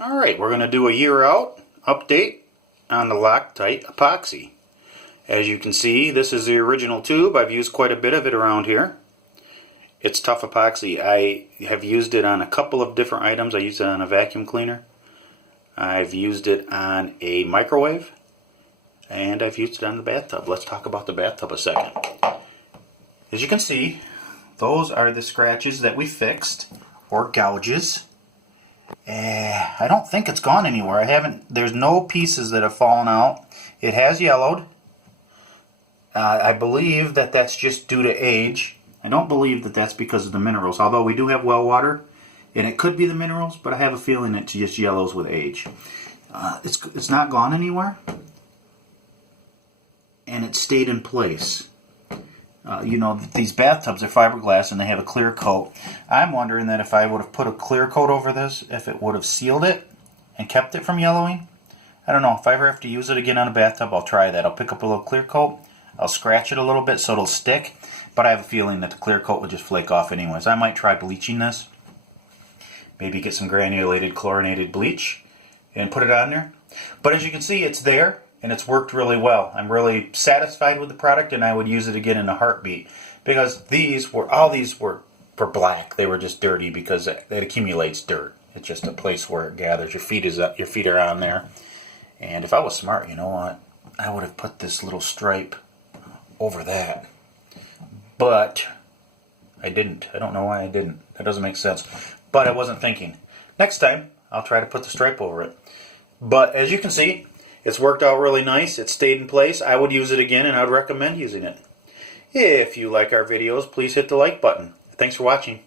Alright, we're going to do a year out update on the LOCTITE epoxy. As you can see, this is the original tube. I've used quite a bit of it around here. It's tough epoxy. I have used it on a couple of different items. I used it on a vacuum cleaner. I've used it on a microwave. And I've used it on the bathtub. Let's talk about the bathtub a second. As you can see, those are the scratches that we fixed, or gouges. I don't think it's gone anywhere. There's no pieces that have fallen out. It has yellowed. I believe that that's just due to age. I don't believe that that's because of the minerals, although we do have well water, and it could be the minerals, but I have a feeling it just yellows with age. It's not gone anywhere, and it stayed in place. You know, these bathtubs are fiberglass and they have a clear coat. I'm wondering that if I would have put a clear coat over this, if it would have sealed it and kept it from yellowing. I don't know. If I ever have to use it again on a bathtub, I'll try that. I'll pick up a little clear coat. I'll scratch it a little bit so it'll stick. But I have a feeling that the clear coat would just flake off anyways. I might try bleaching this. Maybe get some granulated chlorinated bleach and put it on there. But as you can see, it's there. And it's worked really well. I'm really satisfied with the product, and I would use it again in a heartbeat. Because all these were black. They were just dirty because it accumulates dirt. It's just a place where it gathers. Your feet are on there. And if I was smart, you know what? I would have put this little stripe over that. But I didn't. I don't know why I didn't. That doesn't make sense. But I wasn't thinking. Next time, I'll try to put the stripe over it. But as you can see, it's worked out really nice. It stayed in place. I would use it again, and I would recommend using it. If you like our videos, please hit the like button. Thanks for watching.